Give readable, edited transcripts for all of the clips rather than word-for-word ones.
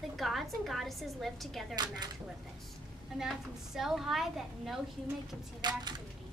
The gods and goddesses live together on Mount Olympus, a mountain so high that no human can see their activity.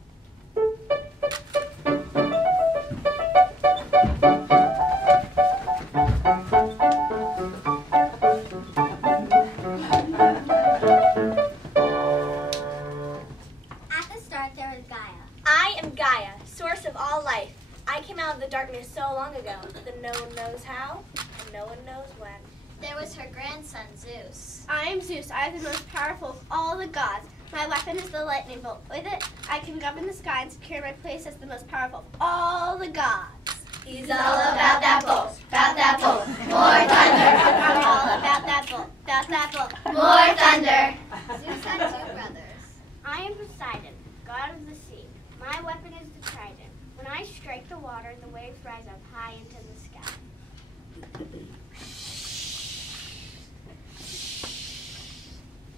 At the start, there was Gaia. I am Gaia, source of all life. I came out of the darkness so long ago that no one knows how and no one knows when. There was her grandson, Zeus. I am Zeus. I am the most powerful of all the gods. My weapon is the lightning bolt. With it, I can govern the sky and secure my place as the most powerful of all the gods. He's all about that bolt, more thunder. I'm all about that bolt, more thunder. Zeus had two brothers. I am Poseidon, god of the sea. My weapon is the trident. When I strike the water, the waves rise up high into the sky.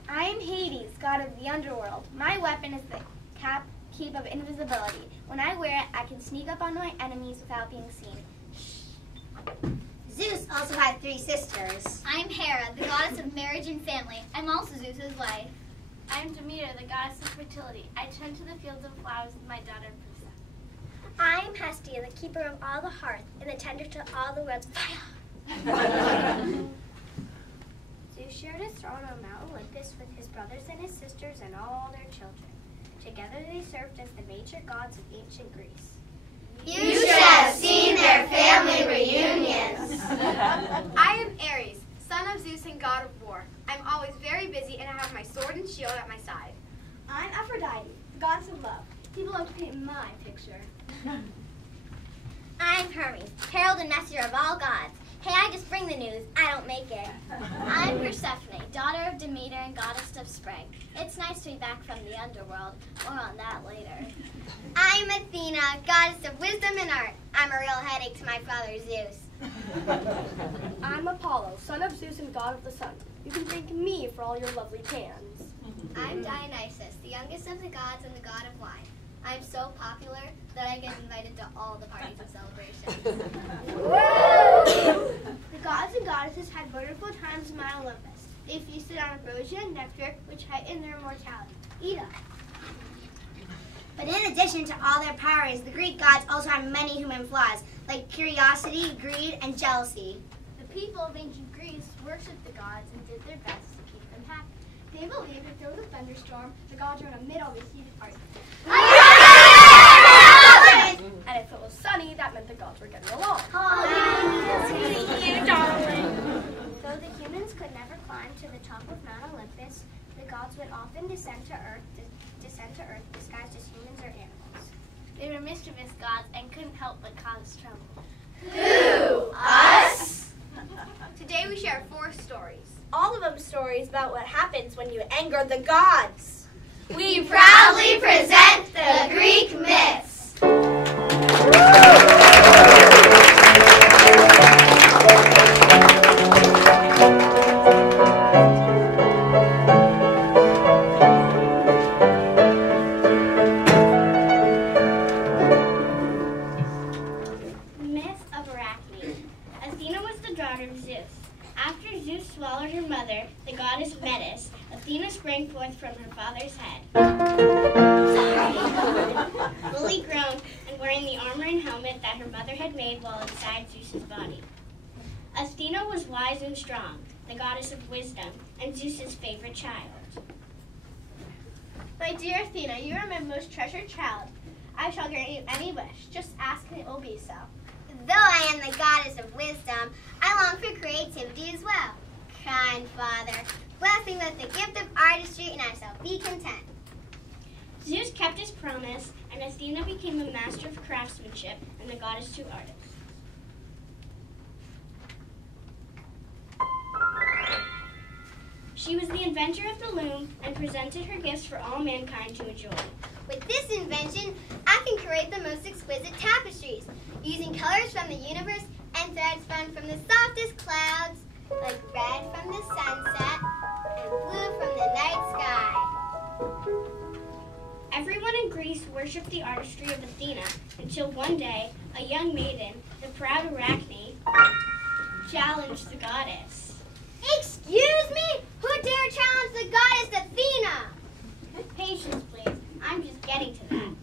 I am Hades, god of the underworld. My weapon is the cape of invisibility. When I wear it, I can sneak up on my enemies without being seen. Zeus also had three sisters. I'm Hera, the goddess of marriage and family. I'm also Zeus's wife. I am Demeter, the goddess of fertility. I tend to the fields of flowers with my daughter Persephone. I am Hestia, the keeper of all the hearth and the tender to all the world's fire. Zeus shared his throne on Mount Olympus with his brothers and his sisters and all their children. Together they served as the major gods of ancient Greece. You should have seen their family reunions. I am Ares, son of Zeus and god of war. I'm always very busy and I have my sword and shield at my side. I'm Aphrodite, the goddess of love. People love to paint my picture. I'm Hermes, herald and messenger of all gods. Hey, I just bring the news. I don't make it. I'm Persephone, daughter of Demeter and goddess of spring. It's nice to be back from the underworld. More on that later. I'm Athena, goddess of wisdom and art. I'm a real headache to my father Zeus. I'm Apollo, son of Zeus and god of the sun. You can thank me for all your lovely pans. I'm Dionysus, the youngest of the gods and the god of wine. I'm so popular that I get invited to all the parties and celebrations. The gods and goddesses had wonderful times on Mount Olympus. They feasted on ambrosia and nectar, which heightened their immortality. Eat up. But in addition to all their powers, the Greek gods also had many human flaws, like curiosity, greed, and jealousy. The people of ancient Greece worshipped the gods and did their best to keep them happy. They believed if there was a thunderstorm, the gods were in the middle of a heated argument. And if it was sunny, that meant the gods were getting along. Though the humans could never climb to the top of Mount Olympus, the gods would often descend to Earth disguised as humans or animals. They were mischievous gods and couldn't help but cause trouble. Who? Us? Today we share 4 stories. All of them stories about what happens when you anger the gods. We proudly present the Greek myths. Myth of Arachne. Athena was the daughter of Zeus. After Zeus swallowed her mother, the goddess Metis, Athena sprang forth from her father's head. Fully grown and wearing the armor and helmet that her mother had made while inside Zeus's body. Athena was wise and strong, the goddess of wisdom, and Zeus's favorite child. My dear Athena, you are my most treasured child. I shall grant you any wish. Just ask and it will be so. Though I am the goddess of wisdom, I long for creativity as well. Kind Father, bless me with the gift of artistry and I shall be content. Zeus kept his promise, and Athena became a master of craftsmanship and the goddess to artists. She was the inventor of the loom and presented her gifts for all mankind to enjoy. With this invention, I can create the most exquisite tapestries, using colors from the universe and threads spun from the softest clouds, like red from the sunset and blue from the night sky. Everyone in Greece worshipped the artistry of Athena until one day, a young maiden, the proud Arachne, challenged the goddess. Excuse me? Who dare challenge the goddess Athena? Patience, please. I'm just getting to that.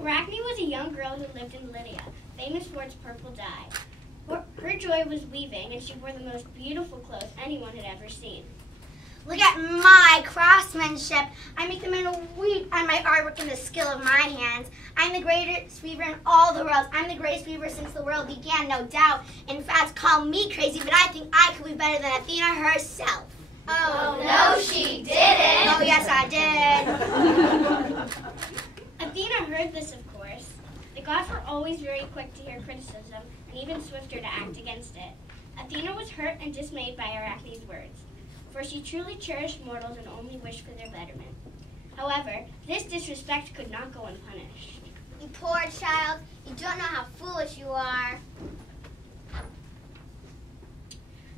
Arachne was a young girl who lived in Lydia, famous for its purple dye. Her joy was weaving, and she wore the most beautiful clothes anyone had ever seen. Look at my craftsmanship. I make the men weep on my artwork and the skill of my hands. I'm the greatest weaver in all the world. I'm the greatest weaver since the world began, no doubt. In fact, call me crazy, but I think I could be better than Athena herself. Oh, no, she didn't. Oh, yes, I did. Athena heard this, of course. The gods were always very quick to hear criticism, and even swifter to act against it. Athena was hurt and dismayed by Arachne's words, for she truly cherished mortals and only wished for their betterment. However, this disrespect could not go unpunished. You poor child, you don't know how foolish you are.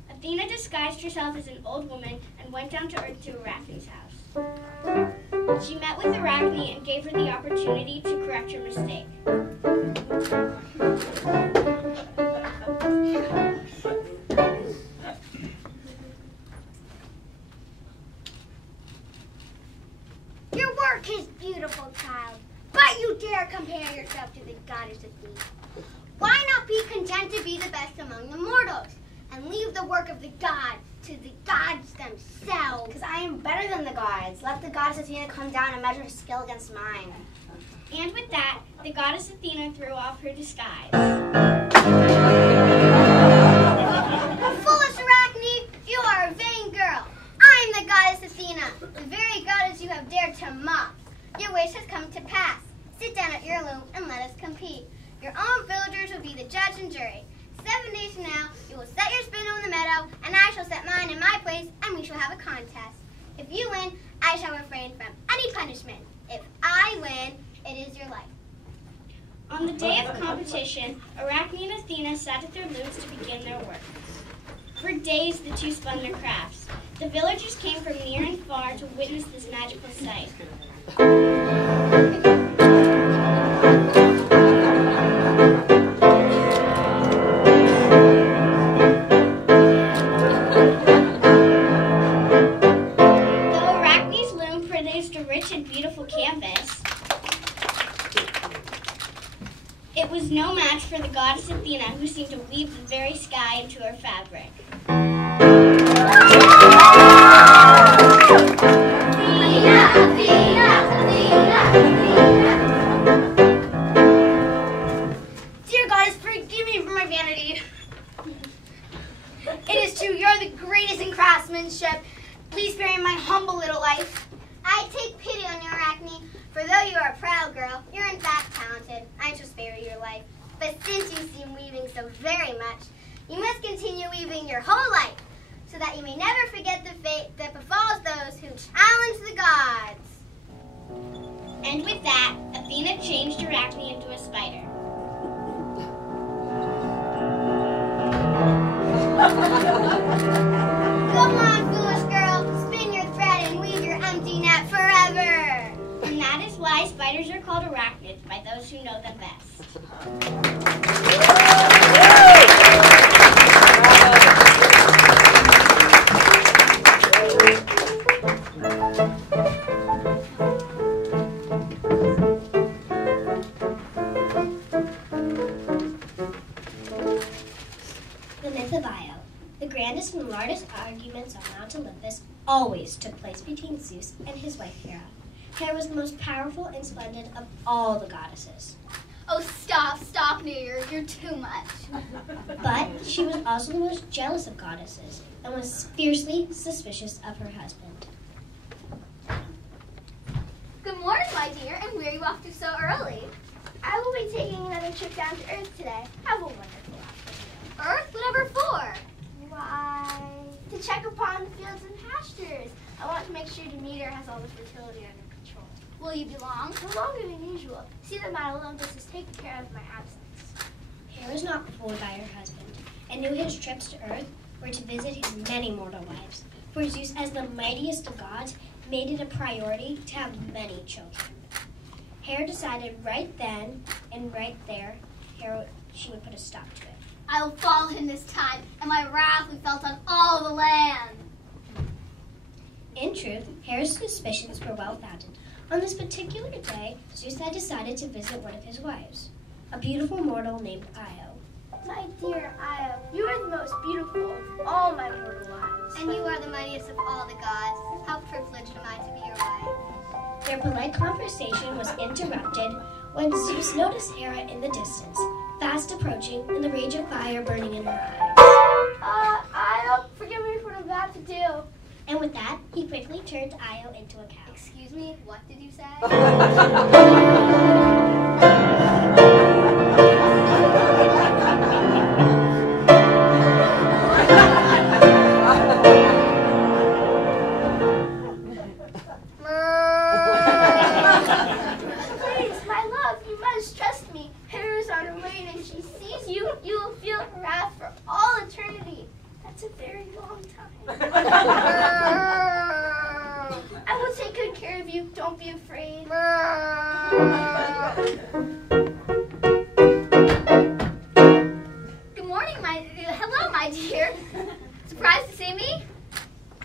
Athena disguised herself as an old woman and went down to earth to Arachne's house. She met with Arachne and gave her the opportunity to correct her mistake. Your work is beautiful, child, but you dare compare yourself to the goddess Athena. Why not be content to be the best among the mortals and leave the work of the gods to the gods themselves? Because I am better than the gods. Let the goddess Athena come down and measure her skill against mine. And with that, the goddess Athena threw off her disguise. Foolish Arachne, you are a vain girl. I am the goddess Athena, the very goddess you have dared to mock. Your wish has come to pass. Sit down at your loom and let us compete. Your own villagers will be the judge and jury. 7 days from now, you will set your spindle in the meadow, and I shall set mine in my place, and we shall have a contest. If you win, I shall refrain from any punishment. If I win, it is your life. On the day of competition, Arachne and Athena sat at their looms to begin their work. For days, the two spun their crafts. The villagers came from near and far to witness this magical sight. Though Arachne's loom produced a rich and beautiful canvas, it was no match for the goddess Athena, who seemed to weave the very sky into her fabric. Dear goddess, forgive me for my vanity. It is true, you're the greatest in craftsmanship. Please spare me my humble little life. I take pity on you, Arachne, for though you are a proud girl, you're in fact talented. I shall spare you your life. But since you seem weaving so very much, you must continue weaving your whole life, so that you may never forget the fate that befalls those who challenge the gods. And with that, Athena changed Arachne into a spider. Go on, foolish girl, spin your thread and weave your empty net forever. And that is why spiders are called arachnids by those who know them best. longest and largest arguments on Mount Olympus always took place between Zeus and his wife Hera. Hera was the most powerful and splendid of all the goddesses. Oh, stop, Near. You're too much. But she was also the most jealous of goddesses and was fiercely suspicious of her husband. Good morning, my dear, and where are you off to so early? I will be taking another trip down to Earth today. Have a wonderful afternoon. Earth? Whatever for? Why? To check upon the fields and pastures. I want to make sure Demeter has all the fertility under control. Will you be long? No longer than usual. See that Mount Olympus is taking care of my absence. Hera was not fooled by her husband and knew his trips to Earth were to visit his many mortal wives. For Zeus, as the mightiest of gods, made it a priority to have many children. Hera decided right then and right there she would put a stop to it. I will follow him this time, and my wrath will be felt on all the land. In truth, Hera's suspicions were well founded. On this particular day, Zeus had decided to visit one of his wives, a beautiful mortal named Io. My dear Io, you are the most beautiful of all my mortal wives. And you are the mightiest of all the gods. How privileged am I to be your wife? Their polite conversation was interrupted when Zeus noticed Hera in the distance, fast approaching and the rage of fire burning in her eyes. Io, forgive me for what I'm about to do. And with that, he quickly turned Io into a cow. Excuse me, what did you say? Please, my love, you must trust me. Hera's on her way, and if she sees you, you will feel her wrath for all eternity. That's a very long time. I will take good care of you. Don't be afraid. Good morning, hello, my dear. Surprised to see me?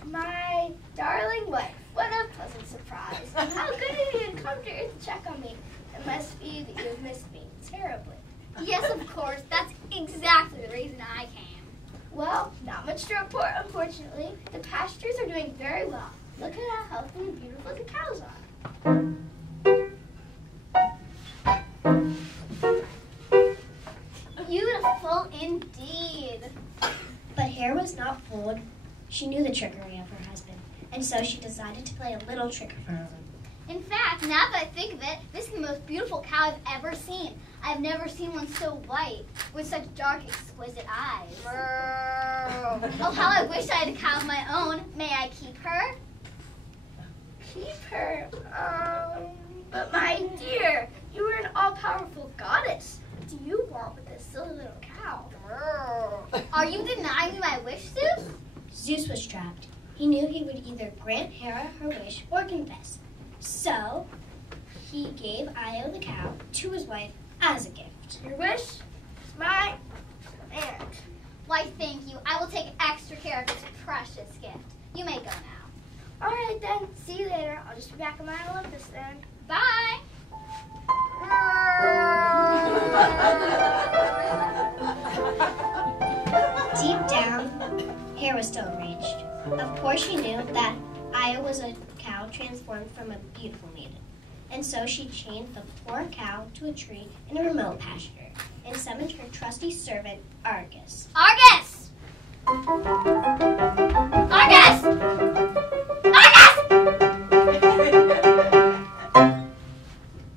My darling wife, what a pleasant surprise. How good of you to come to Earth to check on me. It must be that you have missed me terribly. Yes, of course. That's exactly the reason I came. Well, not much to report, unfortunately. The pastures are doing very well. Look at how healthy and beautiful the cows are. Beautiful indeed. But Hera was not fooled. She knew the trickery of her husband, and so she decided to play a little trick of her own. In fact, now that I think of it, this is the most beautiful cow I've ever seen. I've never seen one so white, with such dark, exquisite eyes. Oh, how I wish I had a cow of my own. May I keep her? Keep her? But my dear, you are an all-powerful goddess. What do you want with this silly little cow? Are you denying me my wish, Zeus? Zeus was trapped. He knew he would either grant Hera her wish or confess. So, he gave Io the cow to his wife as a gift. Your wish is my command. Why, thank you. I will take extra care of this precious gift. You may go now. All right, then. See you later. I'll just be back on my Olympus then. Bye. Deep down, Hera was still enraged. Of course, she knew that Io was a cow transformed from a beautiful maiden. And so she chained the poor cow to a tree in a remote pasture and summoned her trusty servant, Argus. Argus! Argus! Argus!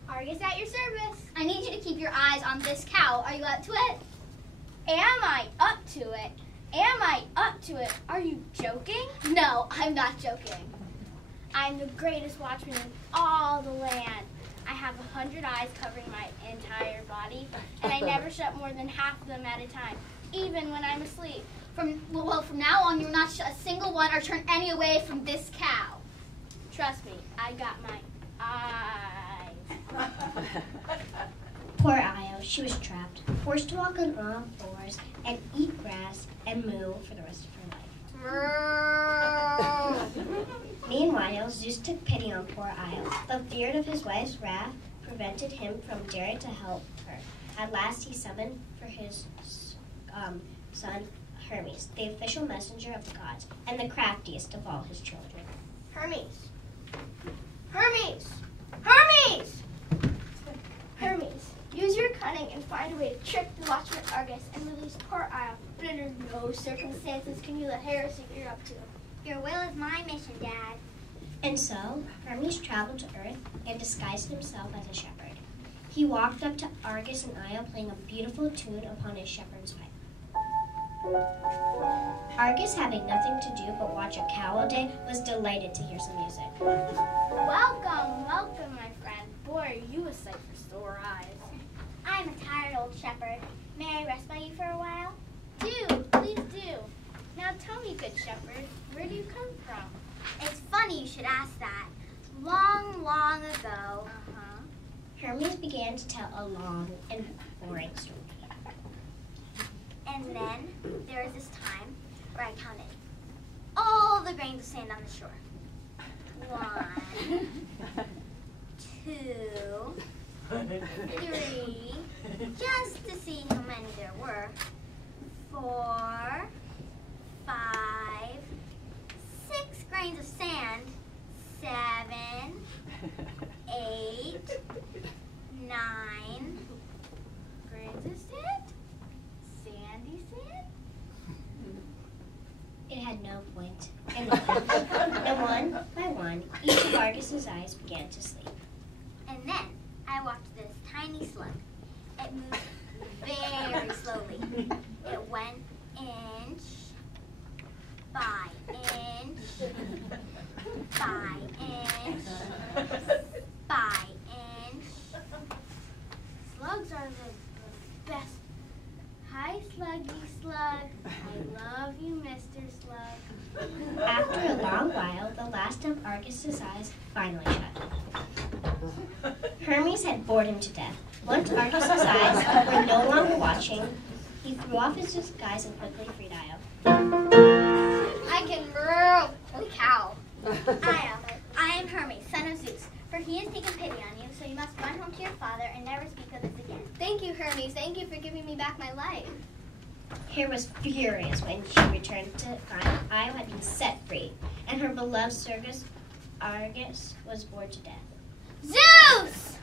Argus at your service. I need you to keep your eyes on this cow. Are you up to it? Am I up to it? Am I up to it? Are you joking? No, I'm not joking. I'm the greatest watchman in all the land. I have 100 eyes covering my entire body, and I never shut more than half of them at a time, even when I'm asleep. From now on, you will not shut a single one or turn any away from this cow. Trust me, I got my eyes. Poor Io, she was trapped, forced to walk on all fours and eat grass and moo for the rest of her life. Meanwhile, Zeus took pity on poor Io, but feared of his wife's wrath prevented him from daring to help her. At last he summoned for his son Hermes, the official messenger of the gods, and the craftiest of all his children. Hermes! Hermes! Hermes! Hermes, use your cunning and find a way to trick the watchman Argus and release poor Io, but under no circumstances can you let heresy get up to. Your will is my mission, Dad. And so, Hermes traveled to Earth and disguised himself as a shepherd. He walked up to Argus and Io playing a beautiful tune upon his shepherd's pipe. Argus, having nothing to do but watch a cow all day, was delighted to hear some music. Welcome, welcome, my friend. Boy, are you a sight for sore eyes. I'm a tired old shepherd. May I rest by you for a while? Do, please do. Now tell me, good shepherd, where do you come from? It's funny you should ask that. Long, long ago. Hermes began to tell a long and boring story. And then there was this time where I counted all the grains of sand on the shore. 1, 2, 3, just to see how many there were. 4, 5, 6 grains of sand. 7, 8, 9 Grains of sand? Sandy sand? It had no point. And one by one, each of Argus's eyes began to sleep. And then I watched this tiny slug. It moved very slowly. It went inch by inch by inch by inch. Slugs are the best. Hi, Sluggy Slug. I love you, Mr. Slug. After a long while, the last of Argus's eyes finally shut. Hermes had bored him to death. Once Argus's eyes were no longer watching, he threw off his disguise and quickly freed Io. I can rope a cow. Io, I am Hermes, son of Zeus, for he has taken pity on you, so you must run home to your father and never speak of this again. Thank you, Hermes. Thank you for giving me back my life. Hera was furious when she returned to find Io had been set free, and her beloved Sergus Argus was bored to death. Zeus!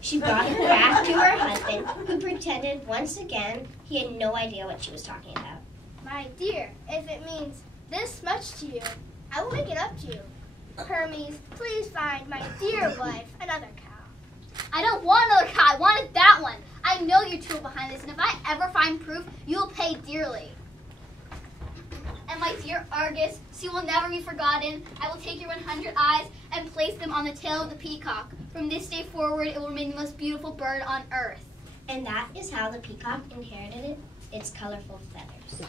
She brought him back to her husband, who pretended once again he had no idea what she was talking about. My dear, if it means this much to you, I will make it up to you. Hermes, please find my dear wife another cow. I don't want another cow. I wanted that one. I know you're two behind this, and if I ever find proof, you'll pay dearly. And my dear Argus, she will never be forgotten. I will take your 100 eyes and place them on the tail of the peacock. From this day forward, it will remain the most beautiful bird on earth. And that is how the peacock inherited its colorful feathers.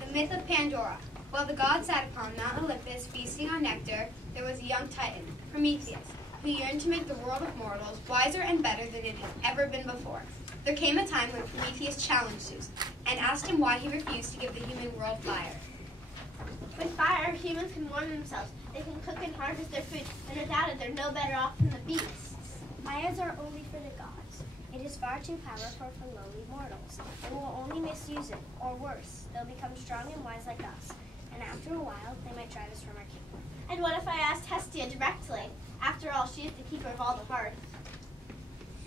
The myth of Pandora. While the gods sat upon Mount Olympus feasting on nectar, there was a young titan, Prometheus, who yearned to make the world of mortals wiser and better than it had ever been before. There came a time when Prometheus challenged Zeus and asked him why he refused to give the human world fire. With fire, humans can warm themselves. They can cook and harvest their food, and without it, they're no better off than the beasts. Fires are only for the gods. It is far too powerful for lowly mortals. They will only misuse it, or worse, they'll become strong and wise like us. And after a while, they might drive us from our kingdom. And what if I asked Hestia directly? After all, she is the keeper of all the hearth.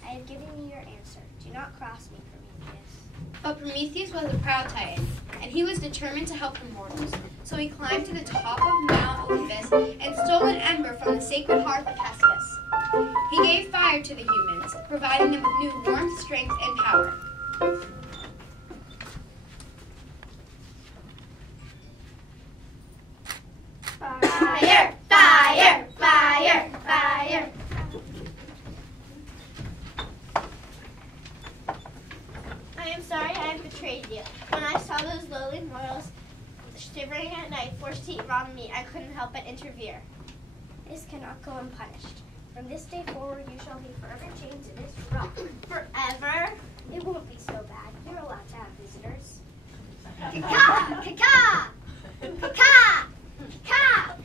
I have given you your answer. Do not cross me, Prometheus. But Prometheus was a proud titan, and he was determined to help the mortals. So he climbed to the top of Mount Olympus and stole an ember from the sacred hearth of Hestia. He gave fire to the humans, providing them with new warmth, strength, and power. Fire! Fire! Fire! Fire! I am sorry I have betrayed you. When I saw those lowly mortals shivering at night, forced to eat raw meat, I couldn't help but interfere. This cannot go unpunished. From this day forward, you shall be forever chained to this rock. Forever? It won't be so bad. You're allowed to have visitors. Caw! Caw! Caw! Caw!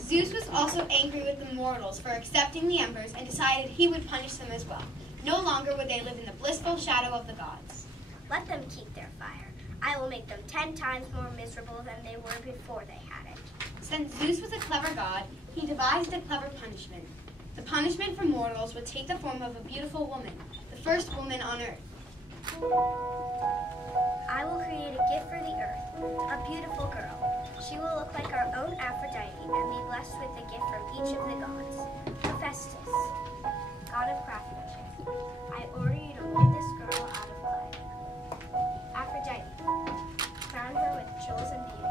Zeus also angry with the mortals for accepting the embers and decided he would punish them as well. No longer would they live in the blissful shadow of the gods. Let them keep their fire. I will make them 10 times more miserable than they were before they had it. Since Zeus was a clever god, he devised a clever punishment. The punishment for mortals would take the form of a beautiful woman, the first woman on earth. I will create a gift for the earth, a beautiful girl. She will look like our own Aphrodite and be blessed with a gift from each of the gods. Hephaestus, god of craftsmanship, I order you to mold this girl out of clay. Aphrodite, crown her with jewels and beauty.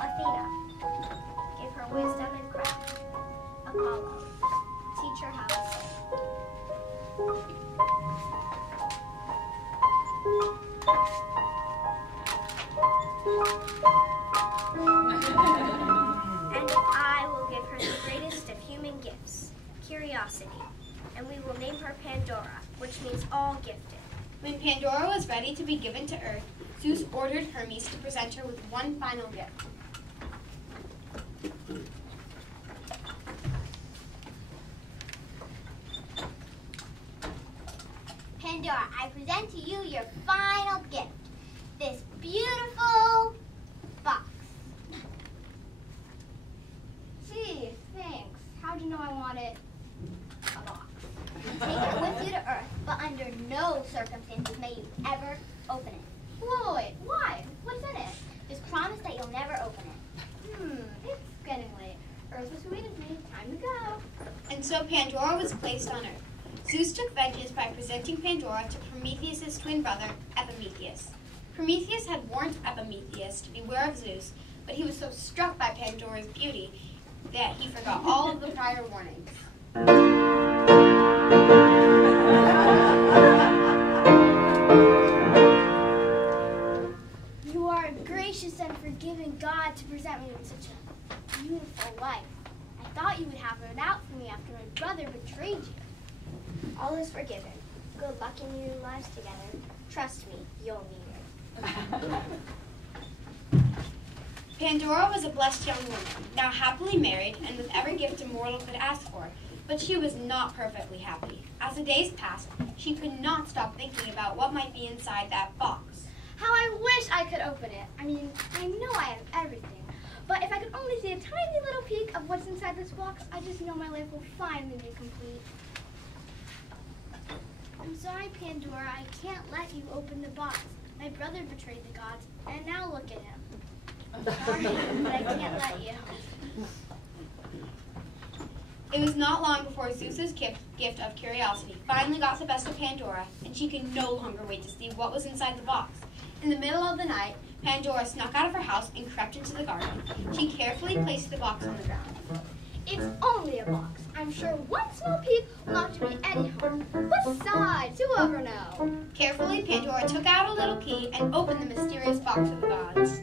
Athena, give her wisdom and craft. Apollo, teach her how to sing. And I will give her the greatest of human gifts, curiosity, and we will name her Pandora, which means all gifted. When Pandora was ready to be given to Earth, Zeus ordered Hermes to present her with one final gift. Pandora, I present to you your final gift, this beautiful box. Gee, thanks. How'd you know I wanted a box? Take it with you to Earth, but under no circumstances may you ever open it. Wait, why? What's in it? Just promise that you'll never open it. It's getting late. Earth was waiting for me. Time to go. And so Pandora was placed on Earth. Zeus took vengeance by presenting Pandora to Prometheus' twin brother, Epimetheus. Prometheus had warned Epimetheus to beware of Zeus, but he was so struck by Pandora's beauty that he forgot all of the prior warnings. You are a gracious and forgiving God to present me with such a beautiful wife. I thought you would have it out for me after my brother betrayed you. All is forgiven. Good luck in your new lives together. Trust me, you'll need it. Pandora was a blessed young woman, now happily married and with every gift a mortal could ask for, but she was not perfectly happy. As the days passed, she could not stop thinking about what might be inside that box. How I wish I could open it. I mean, I know I have everything. But if I could only see a tiny little peek of what's inside this box, I just know my life will finally be complete. I'm sorry, Pandora, I can't let you open the box. My brother betrayed the gods, and now look at him. I'm sorry, but I can't let you. It was not long before Zeus's gift of curiosity finally got the best of Pandora, and she could no longer wait to see what was inside the box. In the middle of the night, Pandora snuck out of her house and crept into the garden. She carefully placed the box on the ground. It's only a box. I'm sure one small peek will not do me any harm. Besides, who ever know? Carefully, Pandora took out a little key and opened the mysterious box of the gods.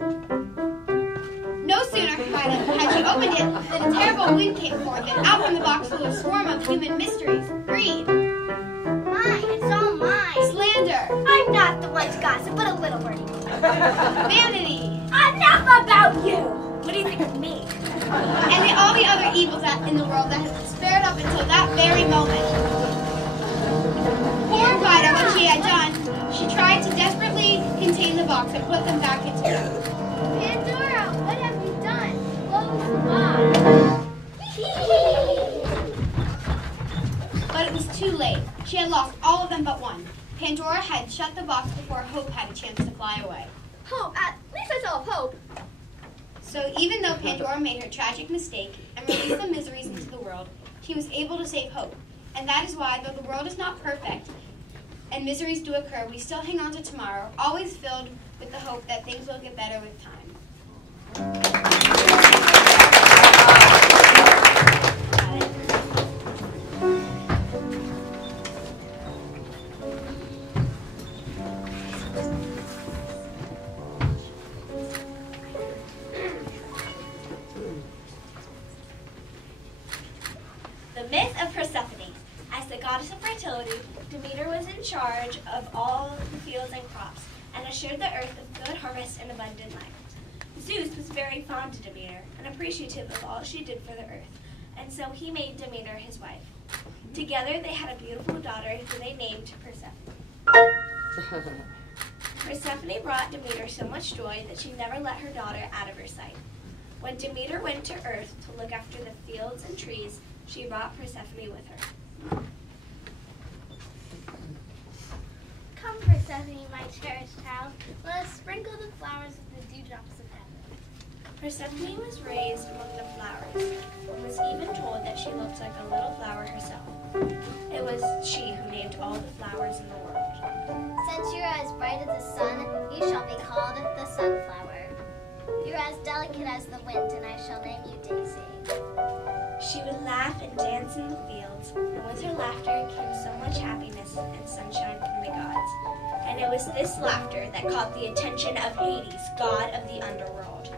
No sooner had she opened it than a terrible wind came forth, and out from the box flew a swarm of human mysteries. Greed. Mine, it's all mine. Slander. I'm not the one to gossip, but a little birdie. Vanity. Enough about you! What do you think of me? And all the other evils in the world that had been spared up until that very moment. Horrified at what she had done, she tried to desperately contain the box and put them back into it. Pandora, what have you done? Close the box. But it was too late. She had lost all of them but one. Pandora had shut the box before Hope had a chance to fly away. Hope, at least I still have hope. So even though Pandora made her tragic mistake and released the miseries into the world, she was able to save Hope. And that is why, though the world is not perfect and miseries do occur, we still hang on to tomorrow, always filled with the hope that things will get better with time. The myth of Persephone. As the goddess of fertility, Demeter was in charge of all the fields and crops, and assured the earth of good harvest and abundant life. Zeus was very fond of Demeter and appreciative of all she did for the earth, and so he made Demeter his wife. Together they had a beautiful daughter who they named Persephone. Persephone brought Demeter so much joy that she never let her daughter out of her sight. When Demeter went to Earth to look after the fields and trees, she brought Persephone with her. Come, Persephone, my cherished child, let us sprinkle the flowers with the dewdrops of heaven. Persephone was raised among the flowers, and was even told that she looked like a little flower herself. It was she who named all the flowers in the world. Since you are as bright as the sun, you shall be called the sunflower. You are as delicate as the wind, and I shall name you Daisy. She would laugh and dance in the fields, and with her laughter came so much happiness and sunshine from the gods. And it was this laughter that caught the attention of Hades, god of the underworld.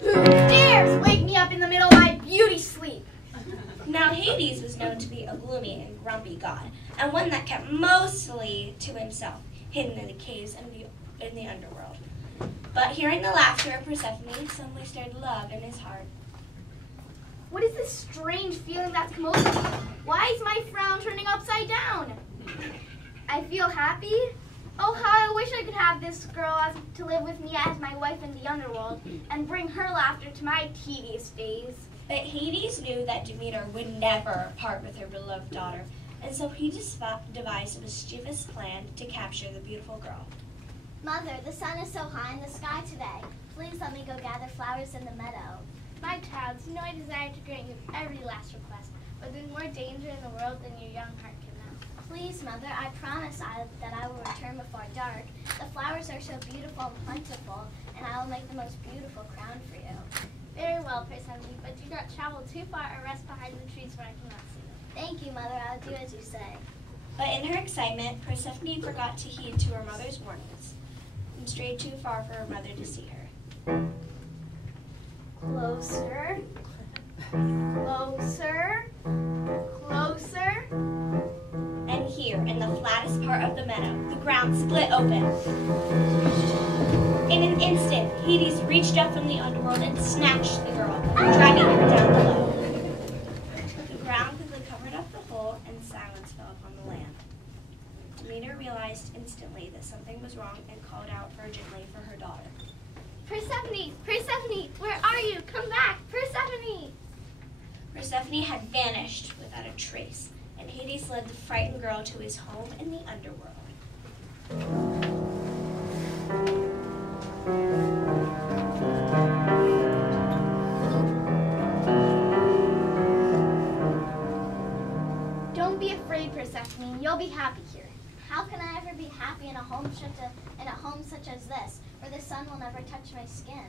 Who dares wake me up in the middle of my beauty sleep? Now Hades was known to be a gloomy and grumpy god, and one that kept mostly to himself, hidden in the caves and in the underworld. But hearing the laughter of Persephone suddenly stirred love in his heart. What is this strange feeling that's come over me? Why is my frown turning upside down? I feel happy. Oh, how I wish I could have this girl to live with me as my wife in the underworld and bring her laughter to my tedious days. But Hades knew that Demeter would never part with her beloved daughter, and so he devised a mischievous plan to capture the beautiful girl. Mother, the sun is so high in the sky today. Please let me go gather flowers in the meadow. My child, you know I desire to grant you every last request, but there's more danger in the world than your young heart can know. Please, Mother, I promise that I will return before dark. The flowers are so beautiful and plentiful, and I will make the most beautiful crown for you. Very well, Persephone, but do not travel too far or rest behind the trees where I cannot see them. Thank you, Mother. I'll do as you say. But in her excitement, Persephone forgot to heed to her mother's warnings and strayed too far for her mother to see her. Closer. Closer. Closer. And here, in the flattest part of the meadow, the ground split open. In an instant, Hades reached up from the underworld and snatched the girl, dragging her down below. The ground quickly covered up the hole, and silence fell upon the land. Demeter realized instantly that something was wrong and called out urgently for her daughter. Persephone! Persephone! Where are you? Come back! Persephone! Persephone had vanished without a trace, and Hades led the frightened girl to his home in the underworld. Don't be afraid, Persephone. You'll be happy here. How can I ever be happy in a home such as this, where the sun will never touch my skin?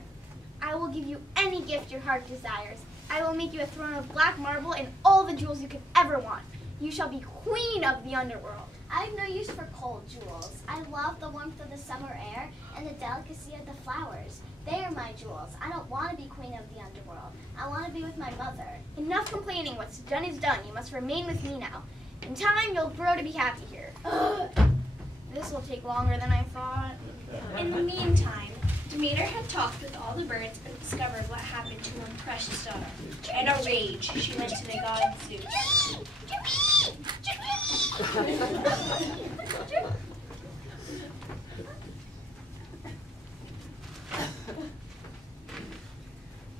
I will give you any gift your heart desires. I will make you a throne of black marble and all the jewels you could ever want. You shall be queen of the underworld. I have no use for cold jewels. I love the warmth of the summer air and the delicacy of the flowers. They are my jewels. I don't want to be queen of the underworld. I want to be with my mother. Enough complaining. What's done is done. You must remain with me now. In time, you'll grow to be happy here. This will take longer than I thought. In the meantime, Demeter had talked with all the birds and discovered what happened to her precious daughter. In a rage, she went to the god Zeus.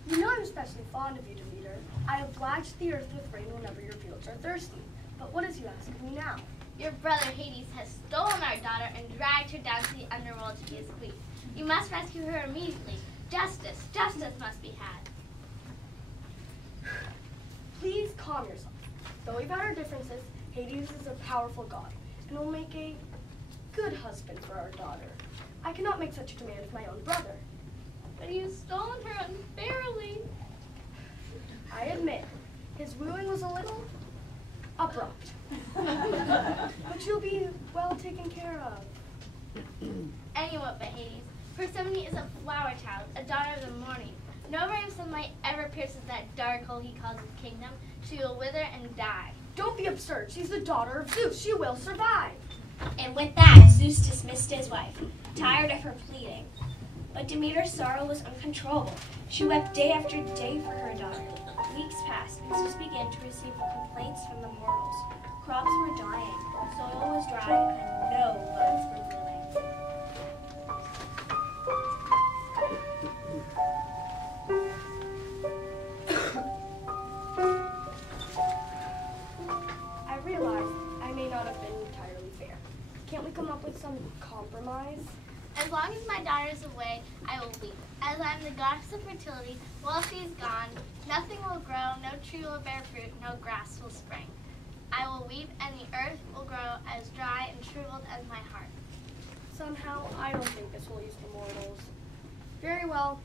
You know I'm especially fond of you, Demeter. I oblige the earth with rain whenever your fields are thirsty. But what is you ask of me now? Your brother Hades has stolen our daughter and dragged her down to the underworld to be his queen. You must rescue her immediately. Justice must be had. Please calm yourself. Though we've had our differences, Hades is a powerful god and will make a good husband for our daughter. I cannot make such a demand of my own brother. But you've stolen her unfairly. I admit, his wooing was a little abrupt. But you'll be well taken care of. Anyone but Hades. Persephone is a flower child, a daughter of the morning. No ray of sunlight ever pierces that dark hole he calls his kingdom. She will wither and die. Don't be absurd. She's the daughter of Zeus. She will survive. And with that, Zeus dismissed his wife, tired of her pleading. But Demeter's sorrow was uncontrollable. She wept day after day for her daughter. Weeks passed, and Zeus began to receive complaints from the mortals. Crops were dying, soil was dry, and no buds were blooming. I realize I may not have been entirely fair. Can't we come up with some compromise? As long as my daughter is away, I will weep. As I am the goddess of fertility, while she is gone, nothing will grow, no tree will bear fruit, no grass will spring. I will weep, and the earth will grow as dry and shriveled as my heart. Somehow, I don't think this will use the mortals. Very well.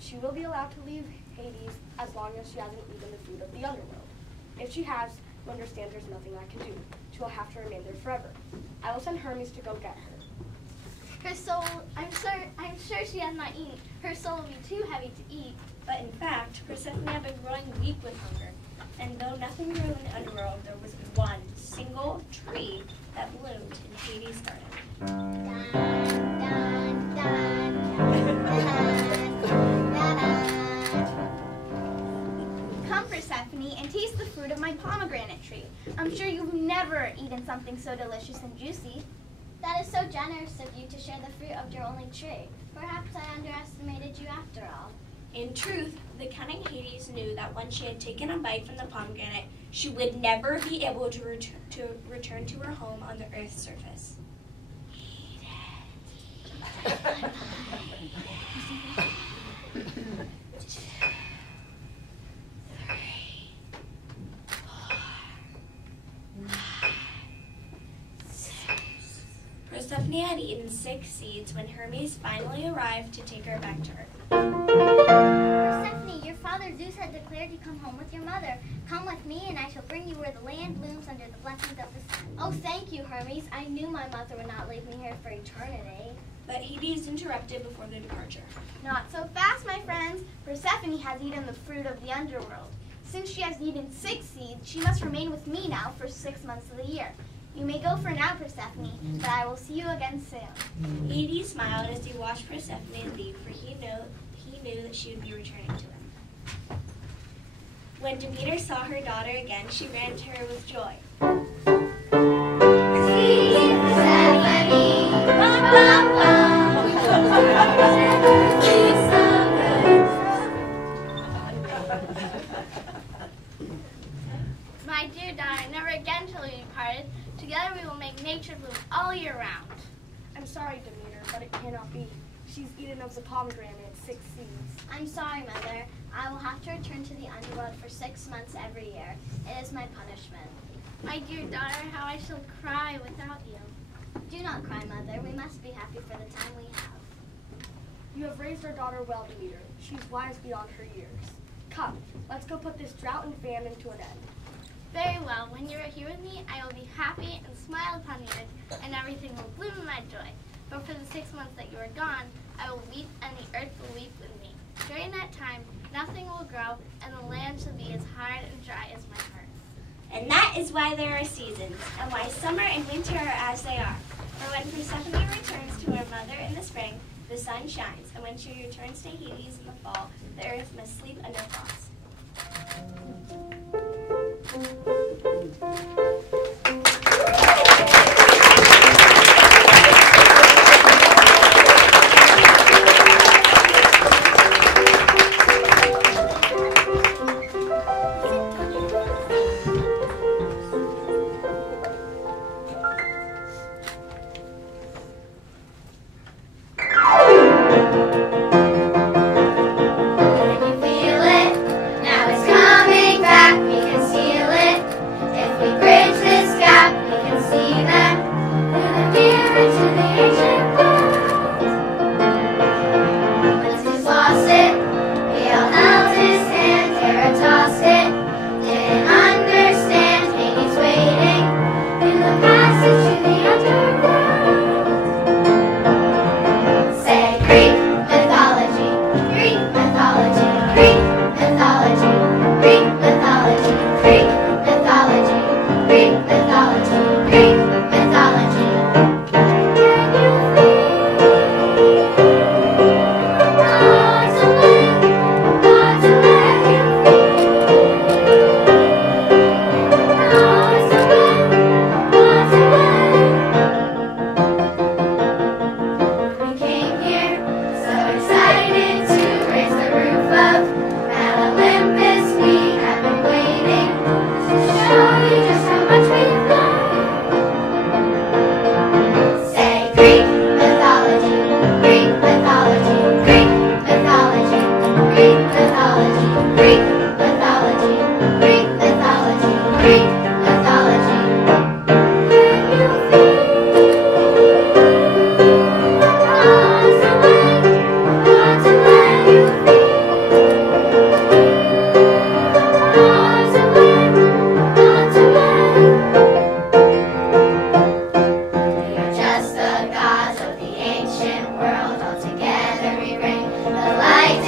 She will be allowed to leave Hades as long as she hasn't eaten the food of the underworld. If she has, you understand there's nothing I can do. She will have to remain there forever. I will send Hermes to go get her. Her soul, I'm sure she has not eaten. Her soul will be too heavy to eat. But in fact, Persephone had been growing weak with hunger. And though nothing grew in the underworld, there was one single tree that bloomed in Hades' garden. Dun, dun, dun, dun, dun, dun. Come, Persephone, and taste the fruit of my pomegranate tree. I'm sure you've never eaten something so delicious and juicy. That is so generous of you to share the fruit of your only tree. Perhaps I underestimated you after all. In truth, the cunning Hades knew that once she had taken a bite from the pomegranate, she would never be able to return to her home on the earth's surface. Persephone had eaten 6 seeds when Hermes finally arrived to take her back to Earth. Persephone, your father Zeus had declared you come home with your mother. Come with me, and I shall bring you where the land blooms under the blessings of the sun. Oh, thank you, Hermes. I knew my mother would not leave me here for eternity. But Hades interrupted before their departure. Not so fast, my friends. Persephone has eaten the fruit of the underworld. Since she has eaten 6 seeds, she must remain with me now for 6 months of the year. You may go for now, Persephone, but I will see you again soon. Hades smiled as he watched Persephone leave, for he knew that she would be returning to him. When Demeter saw her daughter again, she ran to her with joy. Sweet Persephone, bum, bum, bum. You're so good. My dear daughter, never again till we be parted. Together we will make nature bloom all year round. I'm sorry, Demeter, but it cannot be. She's eaten of the pomegranate 6 seeds. I'm sorry, Mother. I will have to return to the underworld for 6 months every year. It is my punishment. My dear daughter, how I shall cry without you. Do not cry, Mother. We must be happy for the time we have. You have raised our daughter well, Demeter. She's wise beyond her years. Come, let's go put this drought and famine to an end. Very well. When you are here with me, I will be happy and smile upon the earth, and everything will bloom in my joy. But for the 6 months that you are gone, I will weep, and the earth will weep with me. During that time, nothing will grow, and the land shall be as hard and dry as my heart. And that is why there are seasons, and why summer and winter are as they are. For when Persephone returns to her mother in the spring, the sun shines, and when she returns to Hades in the fall, the earth must sleep under frost. Can you feel it? Now it's coming back. We can feel it.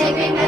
sacred